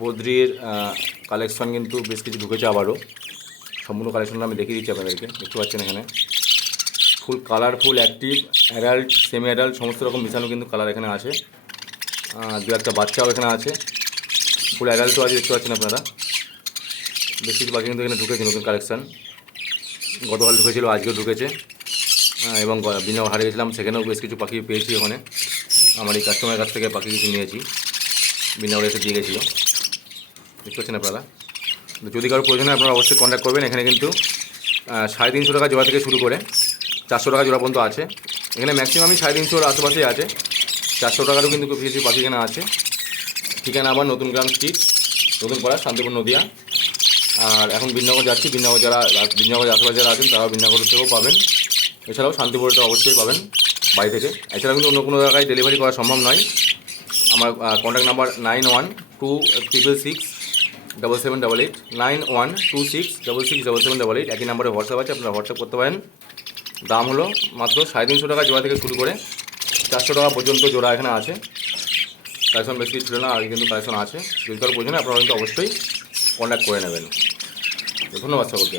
বদ্রির collection কিন্তু বেশ কিছু ঢুকেছে আবারও। সম্পূর্ণ কালেকশনটা আমি দেখিয়ে দিচ্ছি আপনাদেরকে, দেখতে পাচ্ছেন এখানে ফুল colourful, active, adult, semi adult সমস্ত রকম মিশানো কিন্তু কালার এখানে আছে। দু একটা বাচ্চাও এখানে আছে, ফুল অ্যাডাল্টও আছে, দেখতে পাচ্ছেন আপনারা। বেশ কিছু পাখি কিন্তু এখানে ঢুকেছে, নতুন কালেকশান গতকাল ঢুকেছিল, আজকেও ঢুকেছে। এবং বিনা হারে গেছিলাম, সেখানেও বেশ কিছু পাখি পেয়েছি। ওখানে আমার এই কাস্টমারের কাছ থেকে পাখি কিছু নিয়েছি, বিনা এসে দিয়ে গেছিলো, দেখতে পাচ্ছেন আপনারা। যদি কারো প্রয়োজন হয় আপনারা অবশ্যই কন্ট্যাক্ট করবেন। এখানে কিন্তু 350 টাকা জোড়া থেকে শুরু করে 400 টাকা জোড়া পর্যন্ত আছে। এখানে ম্যাক্সিমামই 350 আশেপাশেই আছে, 400 টাকারও কিন্তু কিছু পাখি এখানে আছে। ঠিকানা আবার নতুন গ্রাম স্ট্রিট, নতুন পাড়া, শান্তিপুর, নদিয়া। আর এখন বিনগর যাচ্ছি, বিনগর বিনগরের আশেপাশে যারা আছেন তারাও বিনগর থেকেও পাবেন। এছাড়াও শান্তিপুরটা অবশ্যই পাবেন বাড়ি থেকে। এছাড়াও কিন্তু অন্য কোনো জায়গায় ডেলিভারি করা সম্ভব নয়। আমার কন্ট্যাক্ট নাম্বার 9126677788, 9126677788। একই নাম্বারে হোয়াটসঅ্যাপ আছে, আপনারা হোয়াটসঅ্যাপ করতে পারেন। দাম হলো মাত্র 350 টাকা জোড়া থেকে শুরু করে 400 টাকা পর্যন্ত জোড়া এখানে আছে। কালেকশন বেশি ছিল না, আগে কিন্তু কালেকশন আছে। যদি কারো প্রয়োজন আপনারা কিন্তু অবশ্যই কন্ট্যাক্ট করে নেবেন। ধন্যবাদ সকলকে।